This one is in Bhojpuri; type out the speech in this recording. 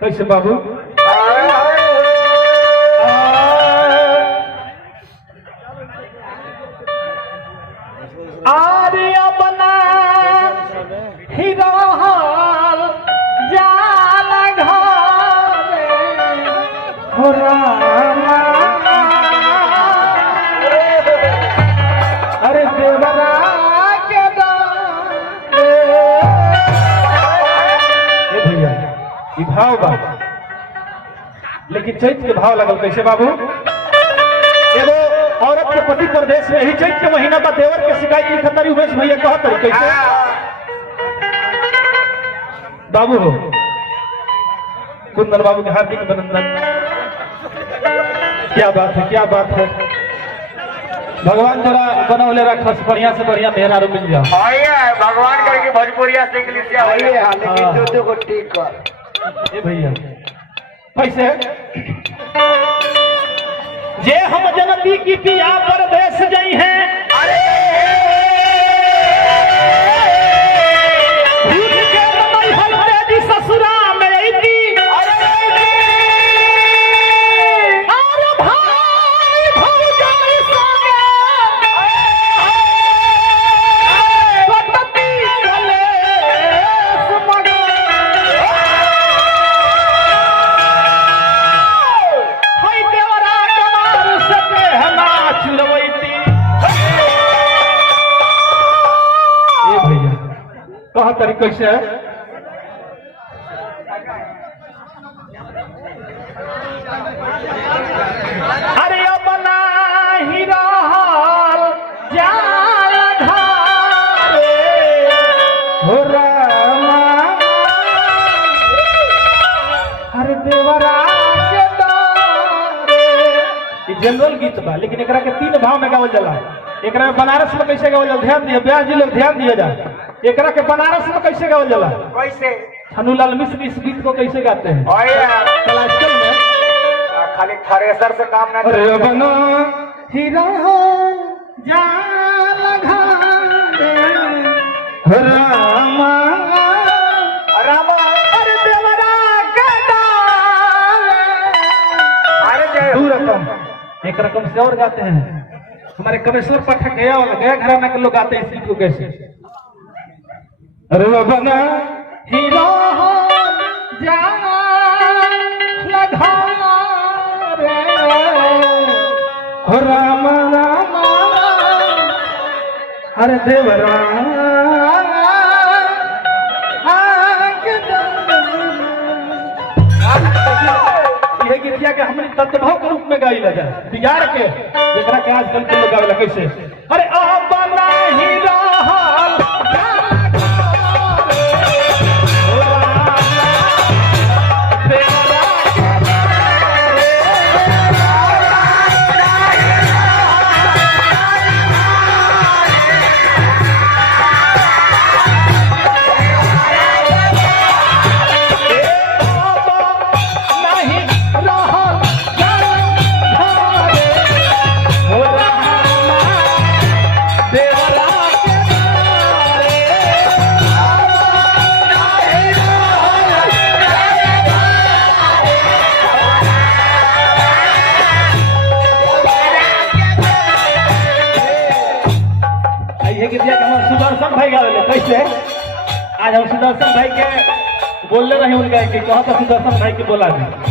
कैसे बाबू? आर्या बना हिरोहल जाल घरे हो रामा। अरे देवरा के भैया ये भाव बा, लेकिन चैत के भाव लगल कैसे बाबू? एगो औरत के पति प्रदेश में ही चैत के महीना बा देवर के शिकायत लिखत रही उमेश भैया कहत रही कैसे बाबू हो? कुंदन बाबू के हार्दिक अभिनंदन। क्या बात है, क्या बात है। भगवान जरा बनौले रखस बढ़िया से बढ़िया मेहरारू मिल जाओ। भगवान करके भोजपुरिया से इंग्लिश लेकिन को ठीक कर। ए भैया कैसे जे हम जनती की पिया परदेश गई हैं। अरे ससुरा में कहा तरीके से अरे अपना ही रहल जाल घरे हो रामा। अरे देवरा के दारे ये जनरल गीत बा, लेकिन एकरा के 3 भाव में गावल जाला। एकरा में बनारस में कैसे गावल जाला ध्यान दिए, ब्यास जी लोग ध्यान दिए जाए। एकरा के बनारस में कैसे गावल जाला? कैसे? छनुलाल मिश्र इस गीत को कैसे गाते हैं? क्लासिकल में खाली थ्रेसर से काम ना अरे बना हीरा जाल घरे रामा। रामा अरे देवरा के अरे दो रकम एक रकम से और गाते हैं। हमारे कमेश्वर पाठक गया घराना के लोग गाते हैं इस गीत को कैसे? अरे बना हीरो जाल घरे हो राम राम। अरे देवरा ये गीतिया के हमने तत्भाव के रूप में गाई ला जाए बिगाड़ के एकरा के आजकल के लोग गावेला कैसे? अरे अब बना हीरो सुदर्शन भाई गावे कैसे? आज हम सुदर्शन भाई के बोलने रहे उनका कि कहता सुदर्शन भाई के बोला भी